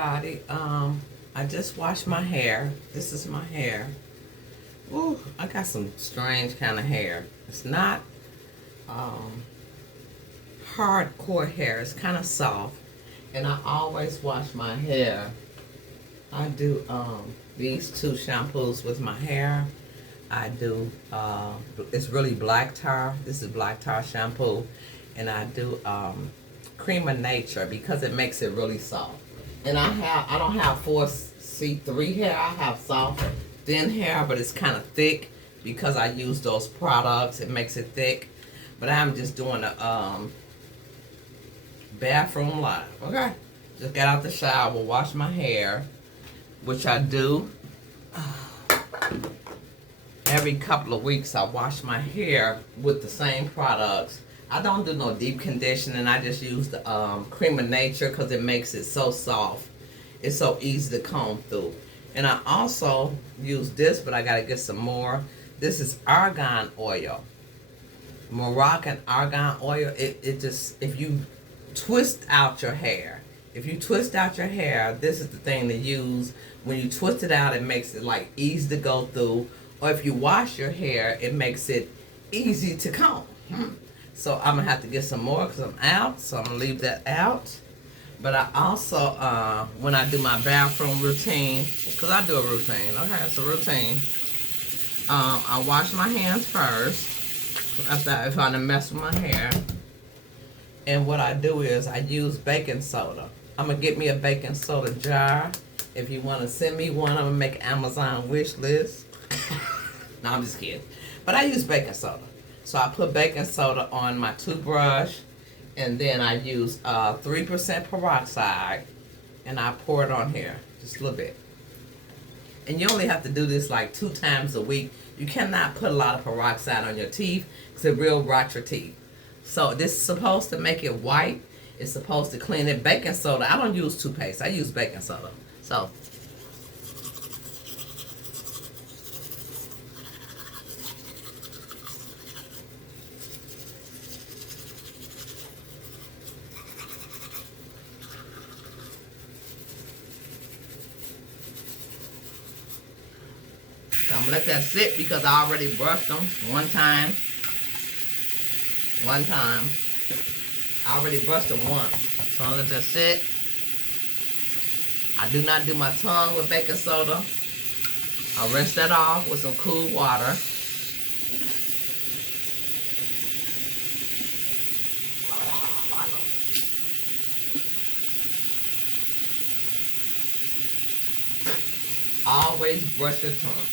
everybody. I just washed my hair. This is my hair. Ooh, I got some strange kind of hair. It's not um, hardcore hair. It's kind of soft. And I always wash my hair. I do these two shampoos with my hair. I do, it's really black tar. This is black tar shampoo. And I do cream of nature because it makes it really soft. And I don't have 4C3 hair. I have soft, thin hair, but it's kind of thick because I use those products. It makes it thick. But I'm just doing a bathroom live. Okay. Just got out the shower, wash my hair, which I do. Every couple of weeks I wash my hair with the same products. I don't do no deep conditioning. I just use the cream of nature because it makes it so soft. It's so easy to comb through. And I also use this, but I gotta get some more. This is argan oil. Moroccan argan oil. It just, if you twist out your hair, this is the thing to use. When you twist it out, it makes it like easy to go through. Or if you wash your hair, it makes it easy to comb. So I'm gonna have to get some more because I'm out. So I'm gonna leave that out. But I also, when I do my bathroom routine, because I do a routine. Okay, it's a routine. I wash my hands first if I done mess with my hair. And what I do is I use baking soda. I'm gonna get me a baking soda jar. If you want to send me one, I'm gonna make an Amazon wish list. No, I'm just kidding. But I use baking soda. So I put baking soda on my toothbrush, and then I use 3% peroxide, and I pour it on here, just a little bit. And you only have to do this like 2 times a week. You cannot put a lot of peroxide on your teeth because it will rot your teeth. So this is supposed to make it white. It's supposed to clean it. Baking soda, I don't use toothpaste. I use baking soda. So I'm gonna let that sit because I already brushed them one time. I already brushed them once. So I'm gonna let that sit. I do not do my tongue with baking soda. I'll rinse that off with some cool water. Always brush your tongue.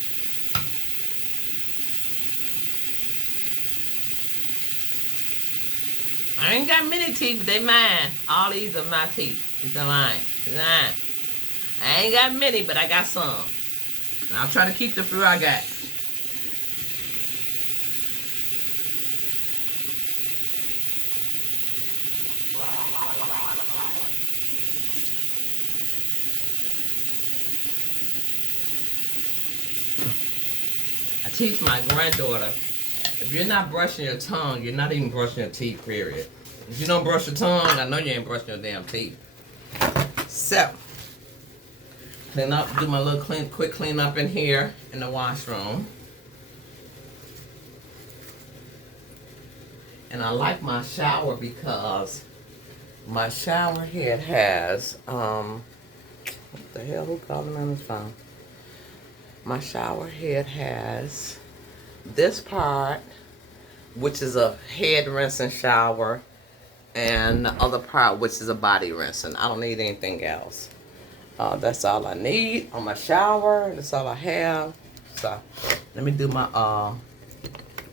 I ain't got many teeth, but they mine. All these are my teeth. These are mine. I ain't got many, but I got some. And I'll try to keep the few I got. I teach my granddaughter, if you're not brushing your tongue, you're not even brushing your teeth, period. If you don't brush your tongue, I know you ain't brushing your damn teeth. So, clean up, do my little quick clean up in here in the washroom. And I like my shower because my shower head has, what the hell, who called me on his phone? My shower head has this part, which is a head rinsing shower, and the other part, which is a body rinsing. I don't need anything else. That's all I need on my shower. That's all I have. So let me do my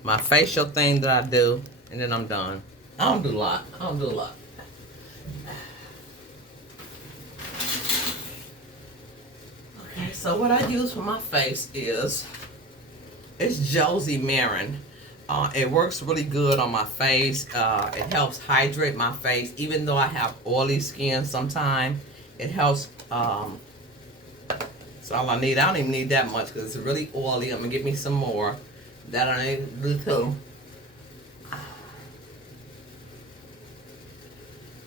my facial thing that I do, and then I'm done. I don't do a lot. Okay, so what I use for my face is, it's Josie Marin. It works really good on my face. It helps hydrate my face. Even though I have oily skin sometimes, it helps. That's all I need. I don't even need that much because it's really oily. I'm going to get me some more. That I need to do too.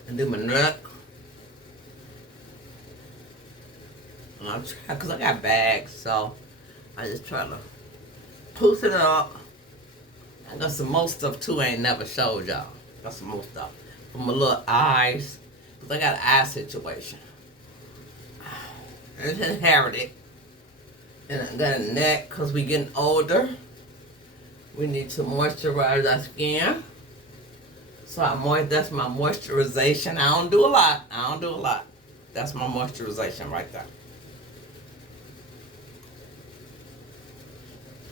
And do my neck. And I try, because I got bags, so I just try to poof it up. I got some more stuff too I ain't never showed y'all. Got some more stuff. For my little eyes. Because I got an eye situation. It's inherited. And I got a neck because we getting older. We need to moisturize our skin. So that's my moisturization. I don't do a lot. That's my moisturization right there.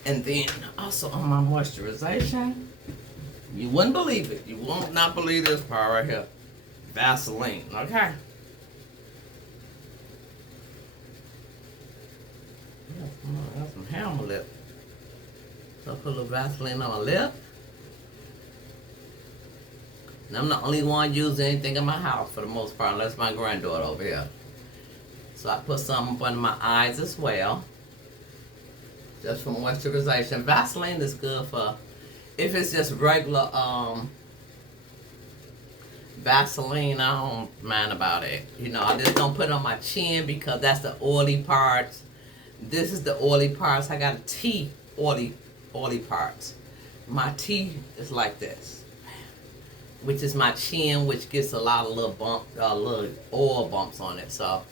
And then also on my moisturization, you wouldn't believe it. You will not believe this part right here. Vaseline, okay? That's some hair on my lip. So I put a little Vaseline on my lip. And I'm the only one using anything in my house for the most part, unless my granddaughter over here. So I put some up under my eyes as well. Just for moisturization. Vaseline is good for, if it's just regular Vaseline, I don't mind about it. You know, I just don't put it on my chin because that's the oily parts. This is the oily parts. I got a T oily parts. My T is like this, which is my chin, which gets a lot of little oil bumps on it. So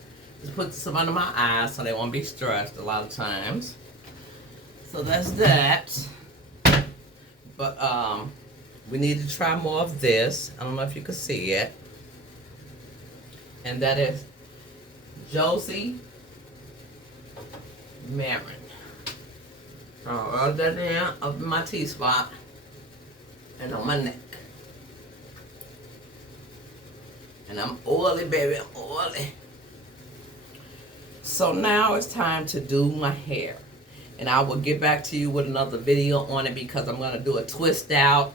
just put some under my eyes so they won't be stressed a lot of times. So that's that. But we need to try more of this. I don't know if you can see it. And that is Josie Marin. I'll rub that in up in my T-spot and on my neck. And I'm oily, baby, I'm oily. So now it's time to do my hair. And I will get back to you with another video on it because I'm going to do a twist out.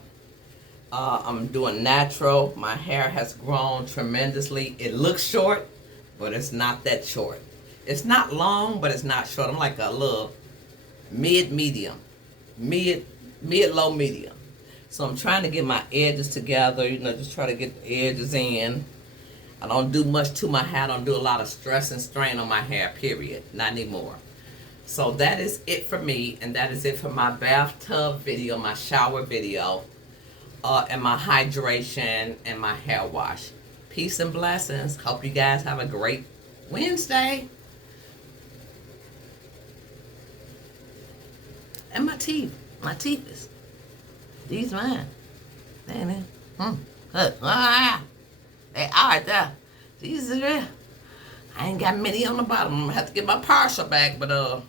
I'm doing natural. My hair has grown tremendously. It looks short, but it's not that short. It's not long, but it's not short. I'm like a little mid-medium. Mid-low medium. So I'm trying to get my edges together. You know, just try to get the edges in. I don't do much to my hair. I don't do a lot of stress and strain on my hair, period. Not anymore. So that is it for me, and that is it for my bathtub video, my shower video, and my hydration and my hair wash. Peace and blessings. Hope you guys have a great Wednesday. And my teeth is, these mine. Ain't it? They all right there. These are real. I ain't got many on the bottom. I'm gonna have to get my partial back, but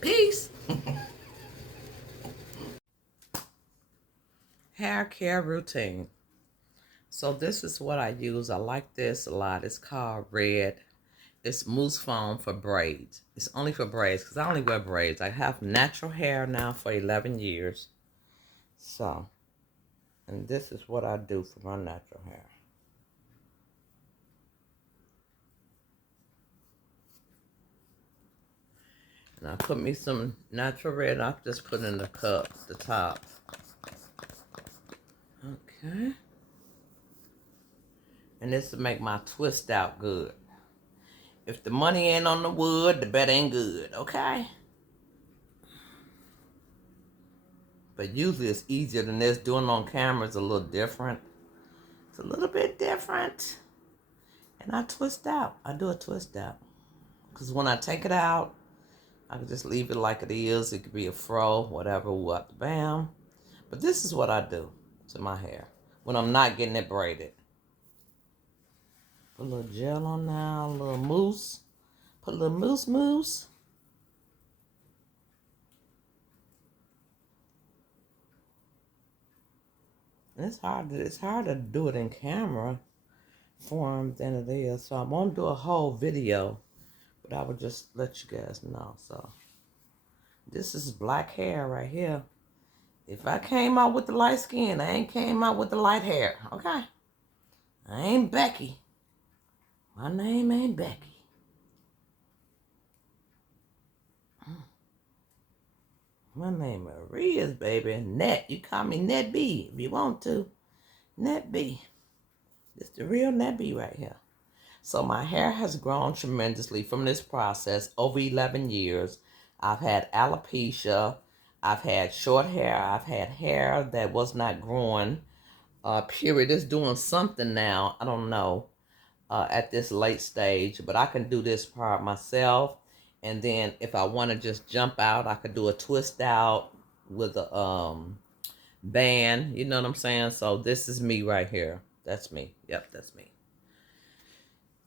peace. Hair care routine. So this is what I use. I like this a lot. It's called Red. It's mousse foam for braids. It's only for braids because I only wear braids. I have natural hair now for 11 years. So, and this is what I do for my natural hair. And I put me some natural red. I just put in the cup, the top. Okay. And this will make my twist out good. If the money ain't on the wood, the bed ain't good, okay? But usually it's easier than this. Doing on camera is a little different. It's a little bit different. And I twist out. I do a twist out. Because when I take it out, I can just leave it like it is. It could be a fro, whatever, what, bam. But this is what I do to my hair when I'm not getting it braided. Put a little gel on now, a little mousse. Put a little mousse. And it's hard to do it in camera form than it is. So I won't do a whole video, but I will just let you guys know. So this is black hair right here. If I came out with the light skin, I ain't came out with the light hair, okay? I ain't Becky. My name ain't Becky. My name Maria's, baby. Net. You call me Net B if you want to. Net B. This the real Net B right here. So my hair has grown tremendously from this process over 11 years. I've had alopecia. I've had short hair. I've had hair that was not growing. Period. It's doing something now. I don't know at this late stage, but I can do this part myself. And then if I want to just jump out, I could do a twist out with a band. You know what I'm saying? So this is me right here. That's me. Yep, that's me.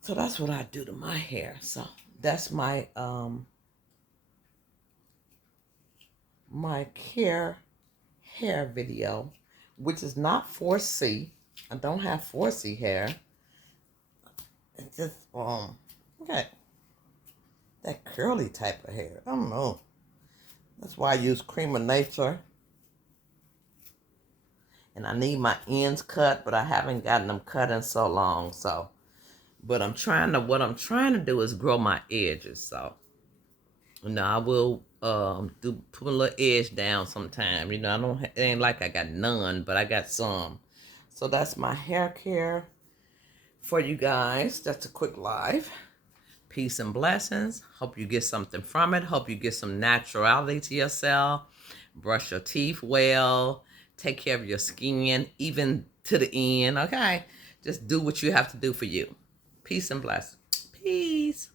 So that's what I do to my hair. So that's my care hair video, which is not 4C. I don't have 4C hair. It's just okay, that curly type of hair. I don't know. That's why I use Cream of Nature. And I need my ends cut, but I haven't gotten them cut in so long. So, but what I'm trying to do is grow my edges. So, I will put a little edge down sometime. It ain't like I got none, but I got some. So that's my hair care for you guys. That's a quick live. Peace and blessings. Hope you get something from it. Hope you get some naturality to yourself. Brush your teeth well. Take care of your skin, even to the end, okay? Just do what you have to do for you. Peace and blessings. Peace.